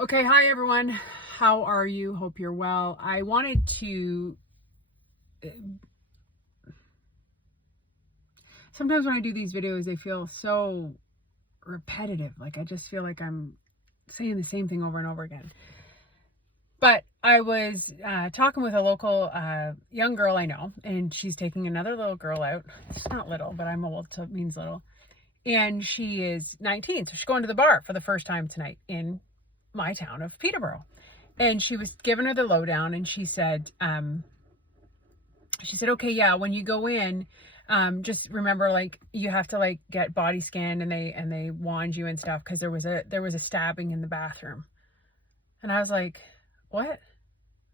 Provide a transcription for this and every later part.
Okay, hi everyone. How are you? Hope you're well. I wanted to. Sometimes when I do these videos, they feel so repetitive. Like I just feel like I'm saying the same thing over and over again. But I was talking with a local young girl I know, and she's taking another little girl out. It's not little, but I'm old, so it means little. And she is 19, so she's going to the bar for the first time tonight in my town of Peterborough. And she was giving her the lowdown, and she said, okay, yeah, when you go in, just remember, like, you have to like get body scanned, and they wand you and stuff because there was a stabbing in the bathroom. And I was like, what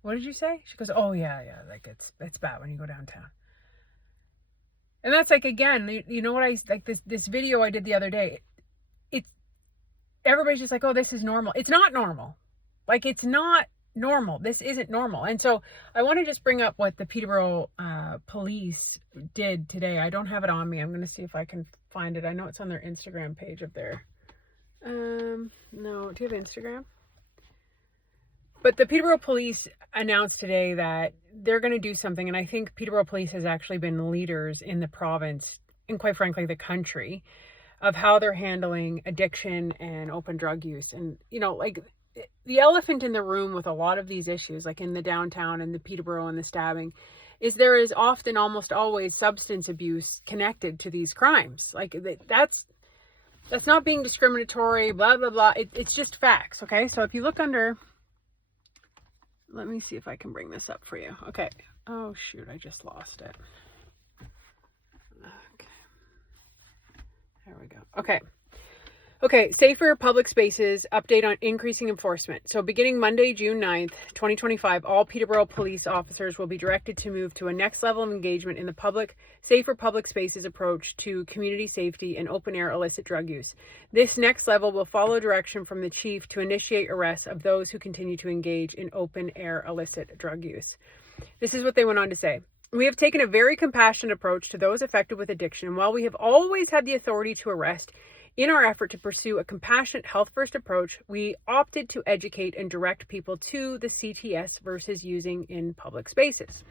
did you say? She goes, oh yeah, like it's bad when you go downtown. And that's like, again, you know what, I like this video I did the other day. It's everybody's just like, oh, this is normal. It's not normal. Like, it's not normal. This isn't normal. And so I want to just bring up what the Peterborough police did today. I don't have it on me. I'm going to see if I can find it. I know it's on their Instagram page up there. No, do you have Instagram? But the Peterborough police announced today that they're going to do something. And I think Peterborough police has actually been leaders in the province, and quite frankly, the country, of how they're handling addiction and open drug use. And, you know, like, the elephant in the room with a lot of these issues, like in the downtown and the Peterborough and the stabbing, is there is often, almost always, substance abuse connected to these crimes. Like, that's not being discriminatory, blah, blah, blah. It's just facts, okay? So if you look under, let me see if I can bring this up for you. Okay. Oh, shoot, I just lost it. Okay. There we go. Okay, safer public spaces, update on increasing enforcement. So beginning Monday, June 9th, 2025, all Peterborough police officers will be directed to move to a next level of engagement in the safer public spaces approach to community safety and open air illicit drug use. This next level will follow direction from the chief to initiate arrests of those who continue to engage in open air illicit drug use. This is what they went on to say. We have taken a very compassionate approach to those affected with addiction. While we have always had the authority to arrest, in our effort to pursue a compassionate health-first approach, we opted to educate and direct people to the CTS versus using in public spaces,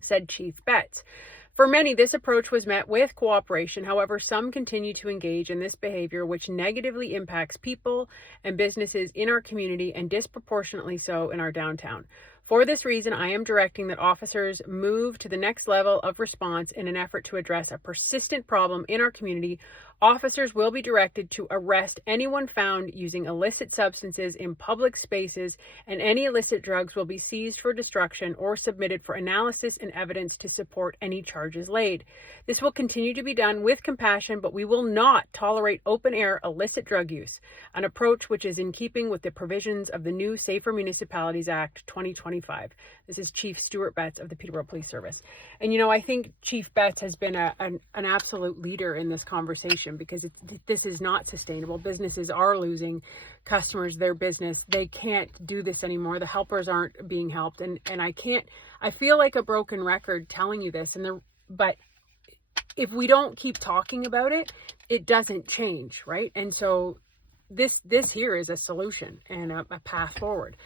said Chief Betts. For many, this approach was met with cooperation. However, some continue to engage in this behavior, which negatively impacts people and businesses in our community and disproportionately so in our downtown. For this reason, I am directing that officers move to the next level of response in an effort to address a persistent problem in our community. Officers will be directed to arrest anyone found using illicit substances in public spaces, and any illicit drugs will be seized for destruction or submitted for analysis and evidence to support any charges laid. This will continue to be done with compassion, but we will not tolerate open-air illicit drug use, an approach which is in keeping with the provisions of the new Safer Municipalities Act 2025. This is Chief Stuart Betts of the Peterborough Police Service. And, you know, I think Chief Betts has been an absolute leader in this conversation, because this is not sustainable. Businesses are losing customers, their business. They can't do this anymore. The helpers aren't being helped. And I feel like a broken record telling you this. But if we don't keep talking about it, it doesn't change, right? And so this here is a solution and a path forward.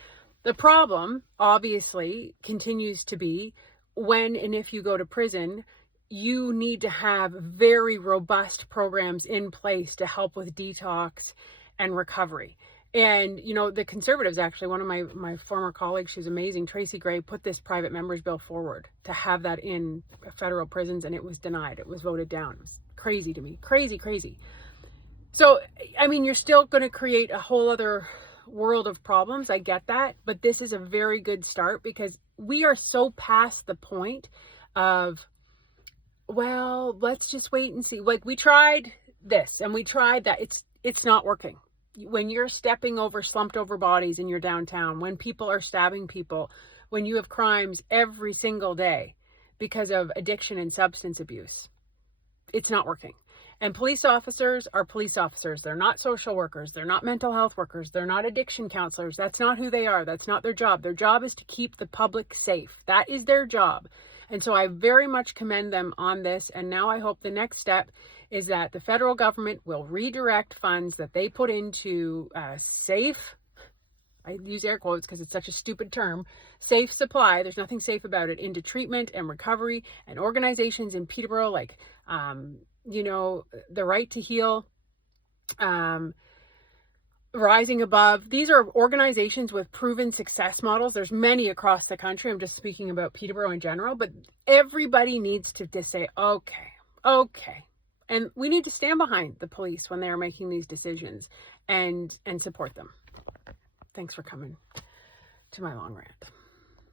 The problem, obviously, continues to be when and if you go to prison, you need to have very robust programs in place to help with detox and recovery. And, you know, the Conservatives, actually, one of my former colleagues, she's amazing, Tracy Gray, put this private members bill forward to have that in federal prisons, and it was denied. It was voted down. It was crazy to me. Crazy. So, I mean, you're still going to create a whole other world of problems. I get that. But this is a very good start, because we are so past the point of, well, let's just wait and see. Like, we tried this and we tried that. It's not working. When you're stepping over slumped over bodies in your downtown, when people are stabbing people, when you have crimes every single day because of addiction and substance abuse, it's not working. And police officers are police officers. They're not social workers. They're not mental health workers. They're not addiction counselors. That's not who they are. That's not their job. Their job is to keep the public safe. That is their job. And so I very much commend them on this. And now I hope the next step is that the federal government will redirect funds that they put into safe I use air quotes because it's such a stupid term, safe supply, there's nothing safe about it, into treatment and recovery, and organizations in Peterborough like, the Right to Heal, Rising Above. These are organizations with proven success models. There's many across the country. I'm just speaking about Peterborough in general, but everybody needs to just say, okay. And we need to stand behind the police when they are making these decisions and support them. Thanks for coming to my long rant.